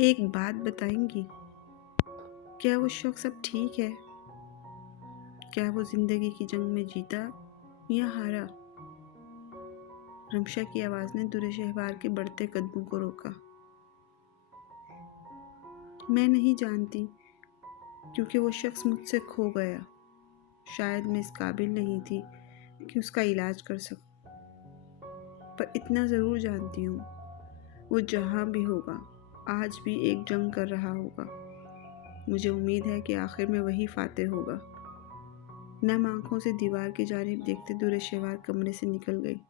एक बात बताएंगी, क्या वो शख्स अब ठीक है? क्या वो जिंदगी की जंग में जीता या हारा? रमशा की आवाज ने दुर्शहवार के बढ़ते कदमों को रोका। मैं नहीं जानती, क्योंकि वो शख्स मुझसे खो गया। शायद मैं इस काबिल नहीं थी कि उसका इलाज कर सकूं, पर इतना ज़रूर जानती हूँ, वो जहाँ भी होगा आज भी एक जंग कर रहा होगा। मुझे उम्मीद है कि आखिर में वही फातेह होगा। नम आंखों से दीवार की जानिब देखते दुर्शहवार कमरे से निकल गई।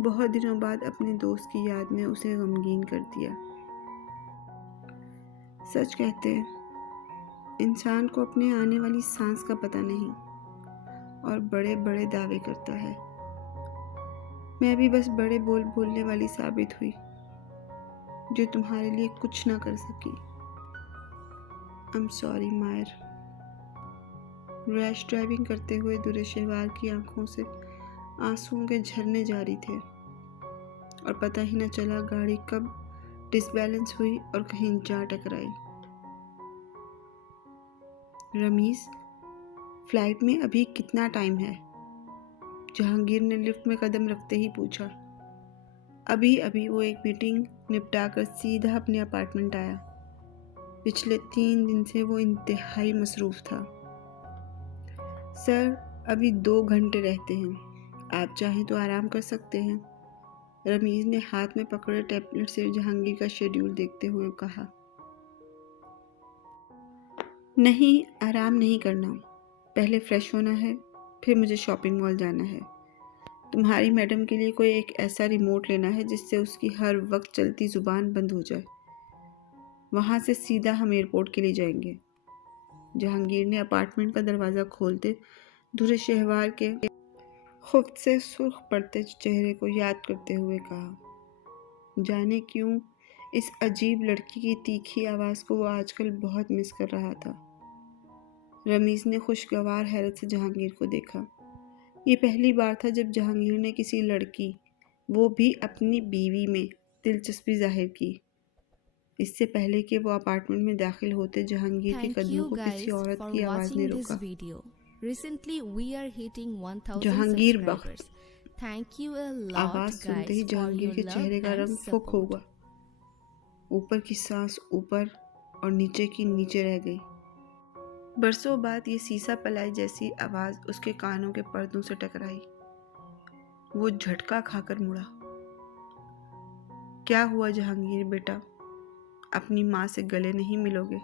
बहुत दिनों बाद अपने दोस्त की याद ने उसे गमगीन कर दिया। सच कहते हैं, इंसान को अपने आने वाली सांस का पता नहीं और बड़े बड़े दावे करता है। मैं भी बस बड़े बोल बोलने वाली साबित हुई, जो तुम्हारे लिए कुछ ना कर सकी। I am sorry Mayar. Rash driving करते हुए दुर्शहवार की आंखों से आंसुओं के झरने जारी थे और पता ही न चला गाड़ी कब डिसबैलेंस हुई और कहीं जा टकराई। रमीज, फ्लाइट में अभी कितना टाइम है? जहांगीर ने लिफ्ट में कदम रखते ही पूछा। अभी अभी वो एक मीटिंग निपटा कर सीधा अपने अपार्टमेंट आया। पिछले 3 दिन से वो इंतहाई मसरूफ था। सर, अभी 2 घंटे रहते हैं, आप चाहें तो आराम कर सकते हैं। रमीज ने हाथ में पकड़े टैबलेट से जहांगीर का शेड्यूल देखते हुए कहा। नहीं, आराम नहीं करना, पहले फ्रेश होना है, फिर मुझे शॉपिंग मॉल जाना है। तुम्हारी मैडम के लिए कोई एक ऐसा रिमोट लेना है जिससे उसकी हर वक्त चलती जुबान बंद हो जाए। वहाँ से सीधा हम एयरपोर्ट के लिए जाएंगे। जहांगीर ने अपार्टमेंट का दरवाज़ा खोलते दुर्शहवार के खुद से सुर्ख पड़ते चेहरे को याद करते हुए कहा। जाने क्यों इस अजीब लड़की की तीखी आवाज़ को वो आजकल बहुत मिस कर रहा था। रमीज ने खुशगवार हैरत से जहांगीर को देखा। ये पहली बार था जब जहांगीर ने किसी लड़की, वो भी अपनी बीवी में, दिलचस्पी जाहिर की। इससे पहले कि वो अपार्टमेंट में दाखिल होते जहांगीर के Thank कदमों you को किसी guys औरत for की आवाज़ ने watching this रोका। video. Recently we are hitting 1000 Jahangir Bakht. subscribers. Thank you a lot आवाज़ सुनते ही guys for जहांगीर your के love चेहरे का and रंग फुक हो support. गया। ऊपर की सांस ऊपर और नीचे की नीचे रह गई। बरसों बाद ये सीसा पलाई जैसी आवाज़ उसके कानों के पर्दों से टकराई। वो झटका खाकर मुड़ा। क्या हुआ जहांगीर बेटा, अपनी माँ से गले नहीं मिलोगे?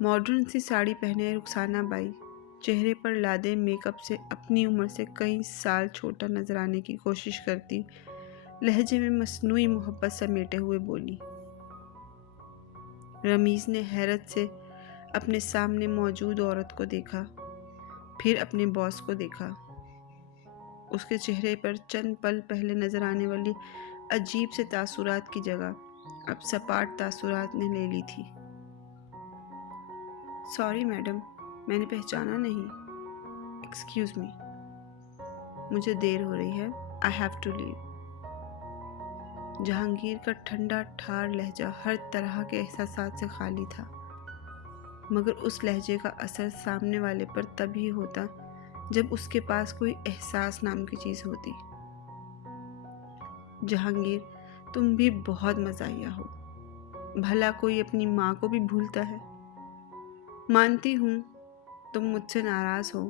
मॉडर्न सी साड़ी पहने रुखसाना बाई चेहरे पर लादे मेकअप से अपनी उम्र से कई साल छोटा नजर आने की कोशिश करती लहजे में मसनूई मोहब्बत समेटे हुए बोली। रमीज ने हैरत से अपने सामने मौजूद औरत को देखा, फिर अपने बॉस को देखा। उसके चेहरे पर चंद पल पहले नजर आने वाली अजीब से तासुरात की जगह अब सपाट तासुरात ने ले ली थी। सॉरी मैडम, मैंने पहचाना नहीं। एक्सक्यूज मी, मुझे देर हो रही है, I have to leave. Jahangir का ठंडा ठार लहजा हर तरह के एहसासात से खाली था, मगर उस लहजे का असर सामने वाले पर तभी होता जब उसके पास कोई एहसास नाम की चीज़ होती। जहांगीर, तुम भी बहुत मज़ाहिया हो। भला कोई अपनी माँ को भी भूलता है? मानती हूँ तुम मुझसे नाराज़ हो,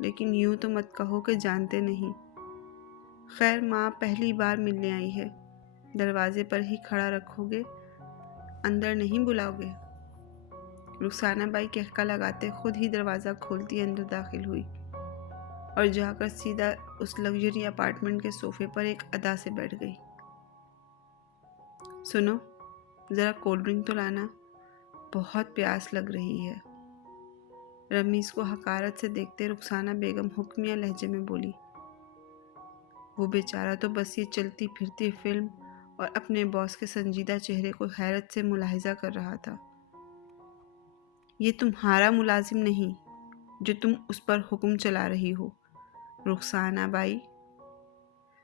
लेकिन यूँ तो मत कहो कि जानते नहीं। खैर, माँ पहली बार मिलने आई है, दरवाजे पर ही खड़ा रखोगे, अंदर नहीं बुलाओगे? रुखसाना बाई कहका लगाते खुद ही दरवाज़ा खोलती अंदर दाखिल हुई और जाकर सीधा उस लग्जरी अपार्टमेंट के सोफे पर एक अदा से बैठ गई। सुनो, ज़रा कोल्ड ड्रिंक तो लाना, बहुत प्यास लग रही है। रमीज को हकारत से देखते रुखसाना बेगम हुक्मिया लहजे में बोली। वो बेचारा तो बस ये चलती फिरती फिल्म और अपने बॉस के संजीदा चेहरे को हैरत से मुलाहिजा कर रहा था। ये तुम्हारा मुलाजिम नहीं जो तुम उस पर हुक्म चला रही हो, रुखसाना बाई।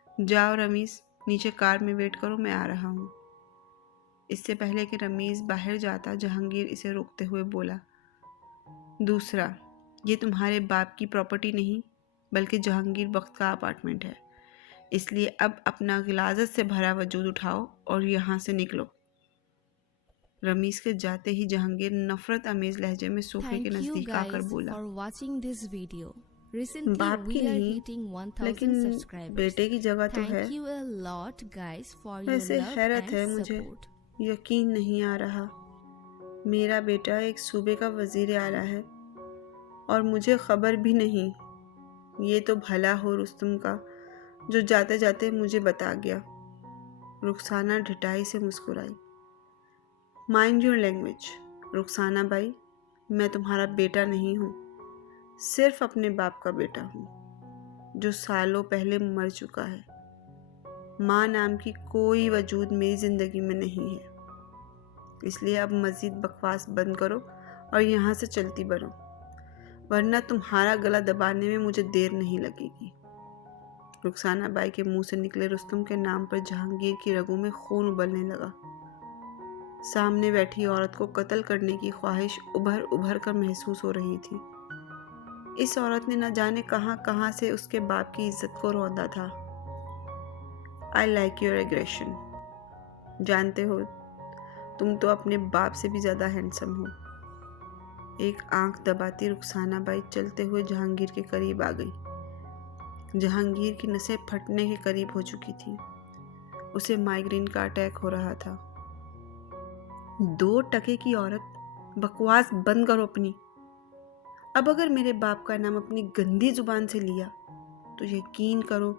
जाओ रमीज, नीचे कार में वेट करो, मैं आ रहा हूँ। इससे पहले कि रमीज़ बाहर जाता, जहांगीर इसे रोकते हुए बोला, दूसरा, ये तुम्हारे बाप की प्रॉपर्टी नहीं बल्कि जहांगीर बख्त का अपार्टमेंट है, इसलिए अब अपना गिलाज़त से भरा वजूद उठाओ और यहाँ से निकलो। रमीज़ के जाते ही जहांगीर नफरत अमेज लहजे में सोफे के Thank you नज़दीक आकर guys बोला, for watching this video. Recently बाप की we are नहीं, hitting 1000 लेकिन subscribers. बेटे की जगह तो है। Thank you a lot guys for your वैसे love हैरत है, and मुझे support. यकीन नहीं आ रहा, मेरा बेटा एक सूबे का वजीर आला है और मुझे खबर भी नहीं। ये तो भला हो रुस्तम का जो जाते जाते मुझे बता गया। रुखसाना ढिठाई से मुस्कुराई। माइंड योर लैंग्वेज रुखसाना बाई, मैं तुम्हारा बेटा नहीं हूँ, सिर्फ अपने बाप का बेटा हूँ जो सालों पहले मर चुका है। माँ नाम की कोई वजूद मेरी ज़िंदगी में नहीं है, इसलिए अब मज़ीद बकवास बंद करो और यहाँ से चलती बनो, वरना तुम्हारा गला दबाने में मुझे देर नहीं लगेगी। रुखसाना बाई के मुंह से निकले रुस्तम के नाम पर जहांगीर की रगों में खून उबलने लगा। सामने बैठी औरत को कत्ल करने की ख्वाहिश उभर उभर कर महसूस हो रही थी। इस औरत ने न जाने कहां कहां से उसके बाप की इज्जत को रौंदा था। I like your aggression. जानते हो, तुम तो अपने बाप से भी ज़्यादा हैंडसम हो। एक आंख दबाती रुखसाना बाई चलते हुए जहांगीर के करीब आ गई। जहांगीर की नसें फटने के करीब हो चुकी थी। उसे माइग्रेन का अटैक हो रहा था। 2 टके की औरत, बकवास बंद करो अपनी। अब अगर मेरे बाप का नाम अपनी गंदी जुबान से लिया तो यकीन करो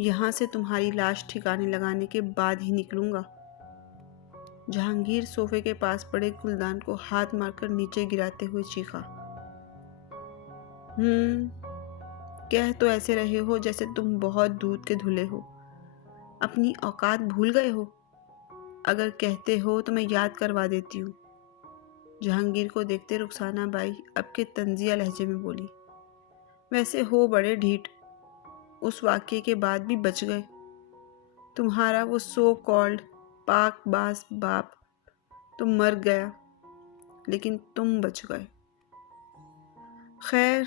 यहाँ से तुम्हारी लाश ठिकाने लगाने के बाद ही निकलूंगा। जहांगीर सोफे के पास पड़े गुलदान को हाथ मारकर नीचे गिराते हुए चीखा, कह तो ऐसे रहे हो जैसे तुम बहुत दूध के धुले हो। अपनी औकात भूल गए हो? अगर कहते हो तो मैं याद करवा देती हूँ। जहांगीर को देखते रुखसाना बाई अब के तंजिया लहजे में बोली, वैसे हो बड़े ढीठ, उस वाक़ये के बाद भी बच गए। तुम्हारा वो सो कॉल्ड पाकबाज बाप तो मर गया, लेकिन तुम बच गए। खैर,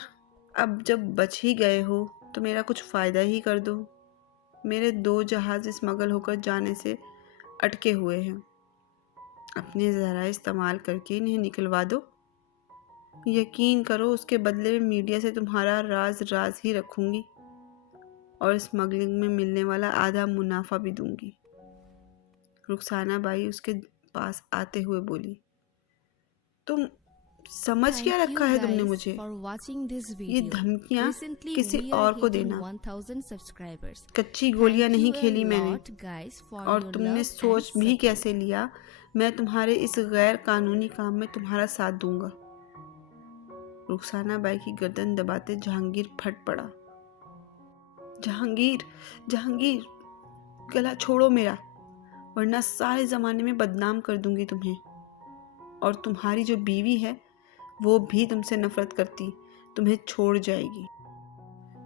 अब जब बच ही गए हो तो मेरा कुछ फ़ायदा ही कर दो। मेरे 2 जहाज़ स्मगल होकर जाने से अटके हुए हैं, अपने ज़रा इस्तेमाल करके इन्हें निकलवा दो। यकीन करो उसके बदले में मीडिया से तुम्हारा राज ही रखूँगी और स्मगलिंग में मिलने वाला आधा मुनाफा भी दूंगी। रुखसाना बाई उसके पास आते हुए बोली, तुम समझ क्या Thank रखा you है तुमने guys मुझे? for watching this ये video. धमकियाँ Recently किसी we are और को hitting देना। 1000 subscribers. कच्ची गोलियां Thank नहीं you a खेली मैंने, lot guys for और your तुमने love सोच and भी support. कैसे लिया मैं तुम्हारे इस गैर कानूनी काम में तुम्हारा साथ दूंगा। रुखसाना बाई की गर्दन दबाते जहांगीर फट पड़ा। जहांगीर, जहांगीर, गला छोड़ो मेरा, वरना सारे ज़माने में बदनाम कर दूंगी तुम्हें। और तुम्हारी जो बीवी है वो भी तुमसे नफरत करती, तुम्हें छोड़ जाएगी।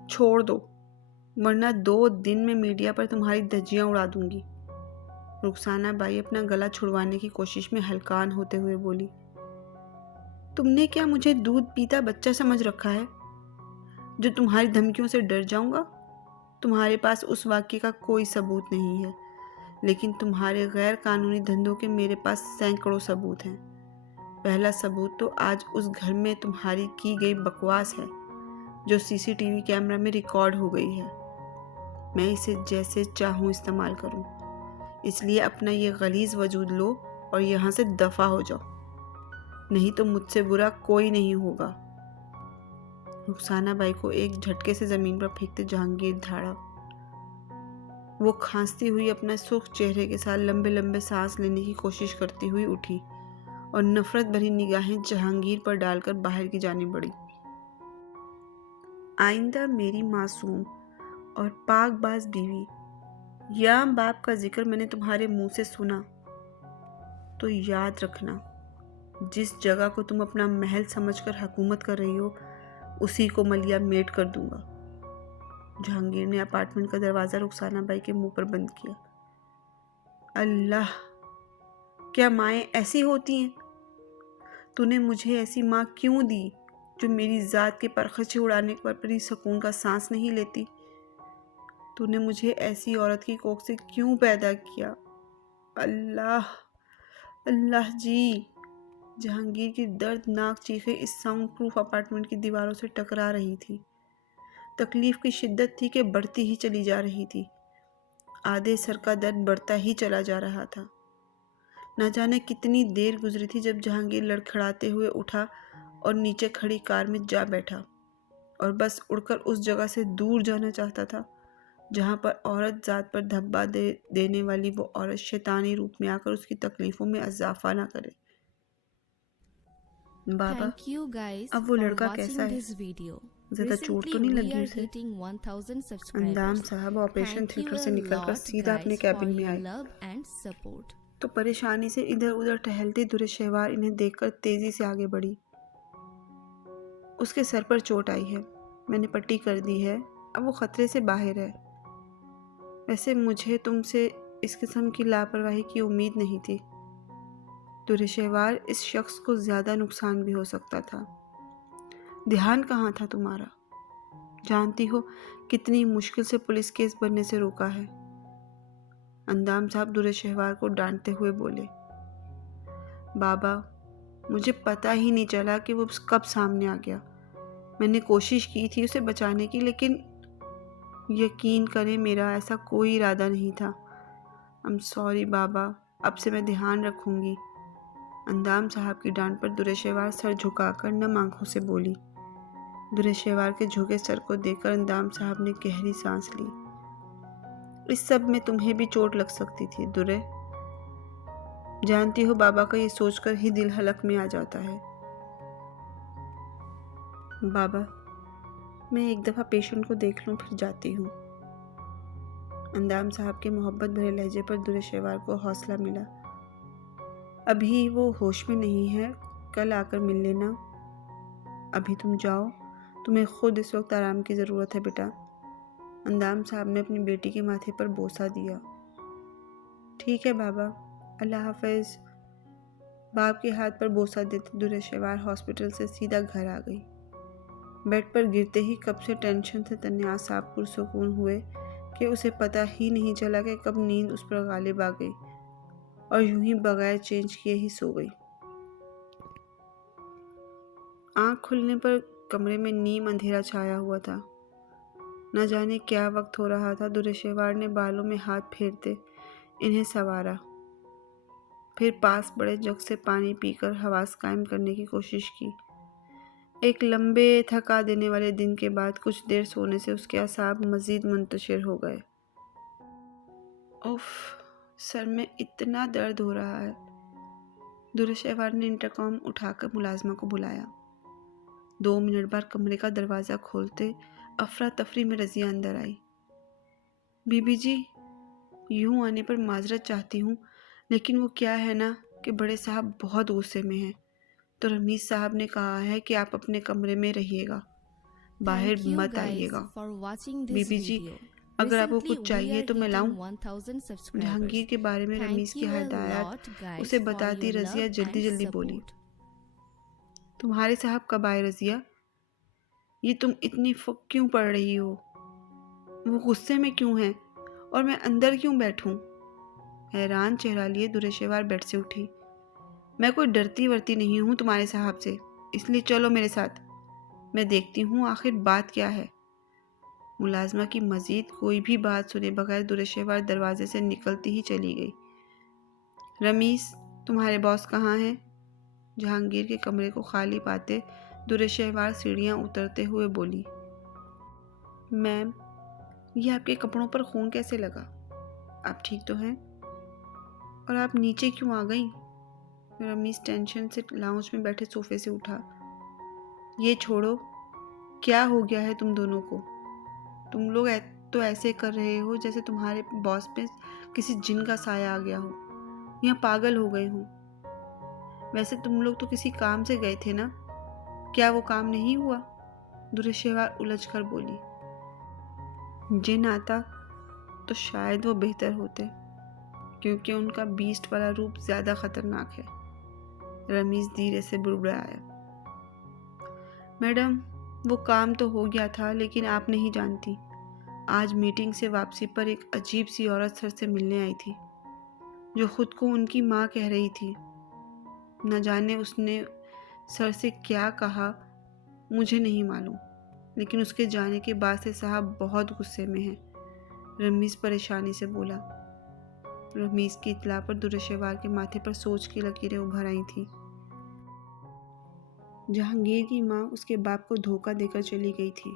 छोड़ दो, वरना 2 दिन में मीडिया पर तुम्हारी धज्जियां उड़ा दूंगी। रुखसाना बाई अपना गला छुड़वाने की कोशिश में हलकान होते हुए बोली, तुमने क्या मुझे दूध पीता बच्चा समझ रखा है जो तुम्हारी धमकियों से डर जाऊंगा? तुम्हारे पास उस वाक्य का कोई सबूत नहीं है, लेकिन तुम्हारे गैर कानूनी धंधों के मेरे पास सैकड़ों सबूत हैं। पहला सबूत तो आज उस घर में तुम्हारी की गई बकवास है जो सीसीटीवी कैमरा में रिकॉर्ड हो गई है। मैं इसे जैसे चाहूँ इस्तेमाल करूँ, इसलिए अपना ये गलीज़ वजूद लो और यहाँ से दफ़ा हो जाओ, नहीं तो मुझसे बुरा कोई नहीं होगा। रुखसाना बाई को एक झटके से ज़मीन पर फेंकते जहांगीर धाड़ा। वो खांसती हुई अपना सुर्ख चेहरे के साथ लंबे लंबे सांस लेने की कोशिश करती हुई उठी और नफरत भरी निगाहें जहांगीर पर डालकर बाहर की जानिब बढ़ी। आइंदा मेरी मासूम और पाकबाज बीवी या बाप का जिक्र मैंने तुम्हारे मुंह से सुना तो याद रखना, जिस जगह को तुम अपना महल समझकर हुकूमत कर रही हो उसी को मलिया मेट कर दूंगा। जहांगीर ने अपार्टमेंट का दरवाज़ा रुखसाना बाई के मुंह पर बंद किया। अल्लाह, क्या माएँ ऐसी होती हैं? तूने मुझे ऐसी माँ क्यों दी जो मेरी ज़ात के परखचे उड़ाने पर भी सुकून का सांस नहीं लेती? तूने मुझे ऐसी औरत की कोख से क्यों पैदा किया? अल्लाह, अल्लाह जी। जहांगीर की दर्दनाक चीखें इस साउंड प्रूफ अपार्टमेंट की दीवारों से टकरा रही थी। तकलीफ की शिद्दत थी कि बढ़ती ही चली जा रही थी। आधे सर का दर्द बढ़ता ही चला जा रहा था। न जाने कितनी देर गुजरी थी जब जहांगीर लड़खड़ाते हुए उठा और नीचे खड़ी कार में जा बैठा और बस उड़कर उस जगह से दूर जाना चाहता था जहां पर औरत जात पर धब्बा देने वाली वो औरत शैतानी रूप में आकर उसकी तकलीफों में इजाफा ना करे। बाबा, Thank you guys अब वो for लड़का कैसा watching है? this video. ज्यादा चोट Recently तो नहीं we लगी are उसे? hitting 1000 अंदाम subscribers. साहब operation Thank you theatre a से निकलकर lot सीधा अपने guys for कैबिन में your आए love and support. तो परेशानी से इधर उधर टहलती दुरेशहवार इन्हें देखकर तेजी से आगे बढ़ी। उसके सर पर चोट आई है, मैंने पट्टी कर दी है, अब वो खतरे से बाहर है। वैसे मुझे तुमसे इस किस्म की लापरवाही की उम्मीद नहीं थी। दुरेशहवार, इस शख्स को ज़्यादा नुकसान भी हो सकता था। ध्यान कहाँ था तुम्हारा? जानती हो कितनी मुश्किल से पुलिस केस बनने से रोका है। अंदाम साहब दुरेशहवार को डांटते हुए बोले। बाबा, मुझे पता ही नहीं चला कि वो कब सामने आ गया। मैंने कोशिश की थी उसे बचाने की, लेकिन यकीन करें मेरा ऐसा कोई इरादा नहीं था। आई एम सॉरी बाबा, अब से मैं ध्यान रखूंगी। अंदाम साहब की डांट पर दुरेशहवार सर झुकाकर नम आंखों से बोली। दुरेशहवार के झुके सर को देखकर अंदाम साहब ने गहरी सांस ली। इस सब में तुम्हें भी चोट लग सकती थी दुरे। जानती हो बाबा का ये सोचकर ही दिल हलक में आ जाता है। बाबा, मैं एक दफ़ा पेशेंट को देख लूं फिर जाती हूँ। अंदाम साहब के मोहब्बत भरे लहजे पर दुरेशहवार को हौसला मिला। अभी वो होश में नहीं है, कल आकर मिल लेना। अभी तुम जाओ, तुम्हें खुद इस वक्त आराम की ज़रूरत है बेटा। अंदाम साहब ने अपनी बेटी के माथे पर बोसा दिया। ठीक है बाबा, अल्लाह हाफिज़। बाप के हाथ पर बोसा देते दुरेशहवार हॉस्पिटल से सीधा घर आ गई। बेड पर गिरते ही कब से टेंशन से तन्या साहब पुरसुकून हुए कि उसे पता ही नहीं चला कि कब नींद उस पर गालिब आ गई और यूं ही बगैर चेंज किए ही सो गई। आँख खुलने पर कमरे में नीम अंधेरा छाया हुआ था। न जाने क्या वक्त हो रहा था। दुरेशहवार ने बालों में हाथ फेरते इन्हें संवारा, फिर पास बड़े जग से पानी पीकर हवास कायम करने की कोशिश की। एक लंबे थका देने वाले दिन के बाद कुछ देर सोने से उसके असाब मज़ीद मुंतशिर हो गए। उफ, सर में इतना दर्द हो रहा है। दुरेशहवार ने इंटरकॉम उठाकर मुलाजमा को बुलाया। 2 मिनट बाद कमरे का दरवाज़ा खोलते अफरा तफरी में रज़िया अंदर आई। बीबी जी, यूं आने पर माजरत चाहती हूँ, लेकिन वो क्या है ना कि बड़े साहब बहुत गुस्से में हैं, तो रमीज साहब ने कहा है कि आप अपने कमरे में रहिएगा, बाहर Thank you मत guys आइएगा। for watching this Bibi ji, video. अगर आपको Recently कुछ we चाहिए are तो मैं hitting लाऊं? 1000 subscribers. जहांगीर के बारे में रमीज Thank की you a हदायत lot guys उसे for बताती your रज़िया love जल्दी and जल्दी बोली। support. तुम्हारे साहब कब आए रज़िया? ये तुम इतनी फुक क्यों पड़ रही हो? वो गुस्से में क्यों है और मैं अंदर क्यों बैठूं? हैरान चेहरा लिए दुरेशहवार बेड से उठी। मैं कोई डरती वरती नहीं हूँ तुम्हारे साहब से, इसलिए चलो मेरे साथ, मैं देखती हूँ आखिर बात क्या है। मुलाजमा की मजीद कोई भी बात सुने बगैर दुरेशहवार दरवाजे से निकलती ही चली गई। रमीज, तुम्हारे बॉस कहाँ हैं? जहांगीर के कमरे को खाली पाते दुरेशहवार सीढ़ियाँ उतरते हुए बोली। मैम, ये आपके कपड़ों पर खून कैसे लगा? आप ठीक तो हैं? और आप नीचे क्यों आ गई? रमीज टेंशन से लाउंज में बैठे सोफे से उठा। ये छोड़ो, क्या हो गया है तुम दोनों को? तुम लोग तो ऐसे कर रहे हो जैसे तुम्हारे बॉस पे किसी जिन का साया आ गया हो या पागल हो गए हो। वैसे तुम लोग तो किसी काम से गए थे ना, क्या वो काम नहीं हुआ? दुरेशहवार उलझ कर बोली। जिन आता तो शायद वो बेहतर होते, क्योंकि उनका बीस्ट वाला रूप ज़्यादा खतरनाक है। रमीज़ धीरे से बुड़बुड़ाया। मैडम, वो काम तो हो गया था, लेकिन आप नहीं जानती, आज मीटिंग से वापसी पर एक अजीब सी औरत सर से मिलने आई थी, जो खुद को उनकी माँ कह रही थी। न जाने उसने सर से क्या कहा, मुझे नहीं मालूम, लेकिन उसके जाने के बाद से साहब बहुत गुस्से में हैं। रमीज़ परेशानी से बोला। रमीज़ की इत्तला पर दुर्शेवार के माथे पर सोच की लकीरें उभर आई थी। जहांगीर की माँ उसके बाप को धोखा देकर चली गई थी।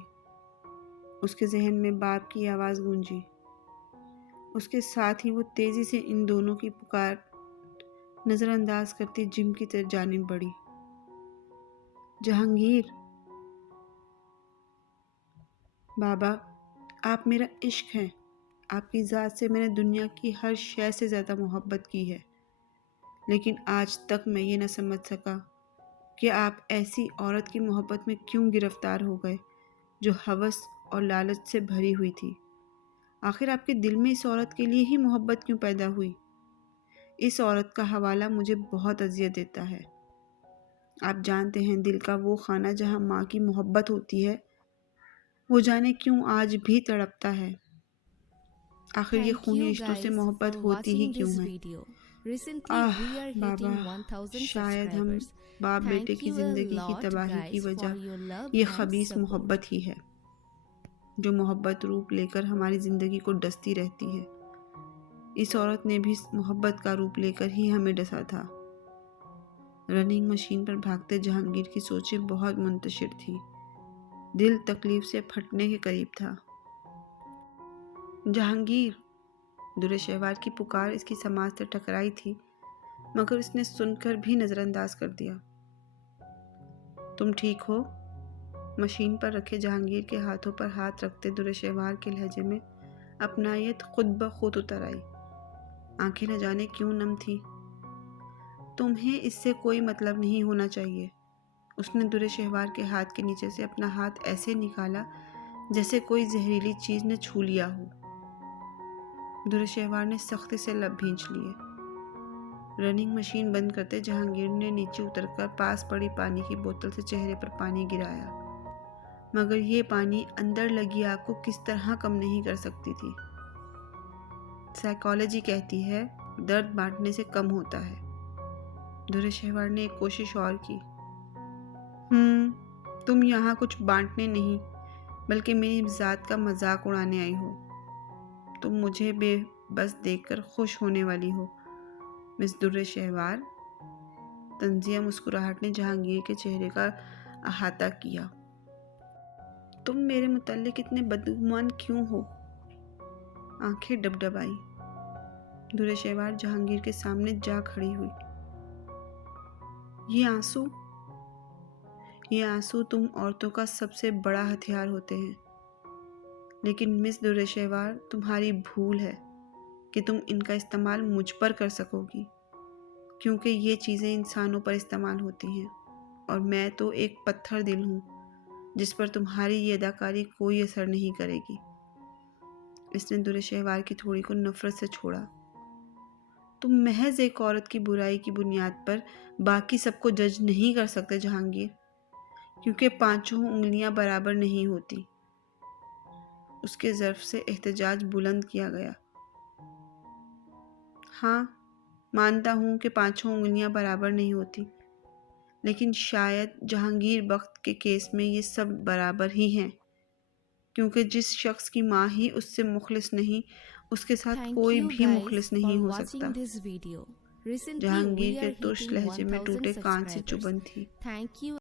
उसके जहन में बाप की आवाज़ गूंजी। उसके साथ ही वो तेज़ी से इन दोनों की पुकार नज़रअंदाज करती जिम की तरफ जानिब बढ़ी। जहांगीर, बाबा, आप मेरा इश्क हैं। आपकी ज़ात से मैंने दुनिया की हर शय से ज़्यादा मोहब्बत की है, लेकिन आज तक मैं ये न समझ सका कि आप ऐसी औरत की मोहब्बत में क्यों गिरफ्तार हो गए जो हवस और लालच से भरी हुई थी। आखिर आपके दिल में इस औरत के लिए ही मोहब्बत क्यों पैदा हुई? इस औरत का हवाला मुझे बहुत अजियत देता है। आप जानते हैं, दिल का वो खाना जहाँ माँ की मोहब्बत होती है, वो जाने क्यों आज भी तड़पता है। आखिर ये Thank खूनी you रिश्तों से guys मोहब्बत for होती ही watching क्यों this है? video. Recently we are Baba, hitting 1000 शायद हम subscribers. बाप बेटे Thank की you a ज़िंदगी की lot तबाही की guys for वजह your love ये and खबीस support. मोहब्बत ही है, जो मोहब्बत रूप लेकर हमारी ज़िंदगी को डसती रहती है। इस औरत ने भी मोहब्बत का रूप लेकर ही हमें डसा था। रनिंग मशीन पर भागते जहांगीर की सोचें बहुत मुंतशिर थी। दिल तकलीफ से फटने के करीब था। जहांगीर, दुर्शेवार की पुकार इसकी समाज से टकराई थी, मगर उसने सुनकर भी नज़रअंदाज कर दिया। तुम ठीक हो? मशीन पर रखे जहांगीर के हाथों पर हाथ रखते दुर्शेवार के लहजे में अपनायत खुद ब खुद उतर आई। आंखें न जाने क्यों नम थी। तुम्हें इससे कोई मतलब नहीं होना चाहिए। उसने दुर्शेवार के हाथ के नीचे से अपना हाथ ऐसे निकाला जैसे कोई जहरीली चीज़ ने छू लिया हो। दुर्शेवार ने सख्ती से लब भींच लिए। रनिंग मशीन बंद करते जहांगीर ने नीचे उतरकर पास पड़ी पानी की बोतल से चेहरे पर पानी गिराया, मगर ये पानी अंदर लगी आग को किस तरह कम नहीं कर सकती थी। साइकोलॉजी कहती है, दर्द बांटने से कम होता है। दुर्शेवार ने एक कोशिश और की। तुम यहाँ कुछ बांटने नहीं, बल्कि मेरी ज़ात का मजाक उड़ाने आई हो। तुम मुझे बेबस देखकर खुश होने वाली हो, मिस दुर्शेवार। तंजिया मुस्कुराहट ने जहांगीर के चेहरे का अहाता किया। तुम मेरे मुतल्लिक इतने बदगुमान क्यों हो? आंखें डबडबाई। दुर्शेवार जहांगीर के सामने जा खड़ी हुई। ये आंसू तुम औरतों का सबसे बड़ा हथियार होते हैं, लेकिन मिस दुर्शेवार, तुम्हारी भूल है कि तुम इनका इस्तेमाल मुझ पर कर सकोगी, क्योंकि ये चीज़ें इंसानों पर इस्तेमाल होती हैं, और मैं तो एक पत्थर दिल हूँ जिस पर तुम्हारी ये अदाकारी कोई असर नहीं करेगी। इसने दुर्शेवार की थोड़ी को नफरत से छोड़ा। तुम महज एक औरत की बुराई की बुनियाद पर बाकी सबको जज नहीं कर सकते जहांगीर, क्योंकि पांचों उंगलियां बराबर नहीं होती। उसके ज़र्फ से एहतजाज बुलंद किया गया। हाँ, मानता हूँ कि पांचों उंगलियां बराबर नहीं होती, लेकिन शायद जहांगीर बख्त के केस में ये सब बराबर ही हैं, क्योंकि जिस शख्स की माँ ही उससे मुखलिस नहीं, उसके साथ Thank कोई you भी guys मुखलिस for नहीं हो watching सकता। this video. Recently Jahangir we के are तुर्श hitting लहजे में 1000 टूटे कान से subscribers. चुभन थी। Thank you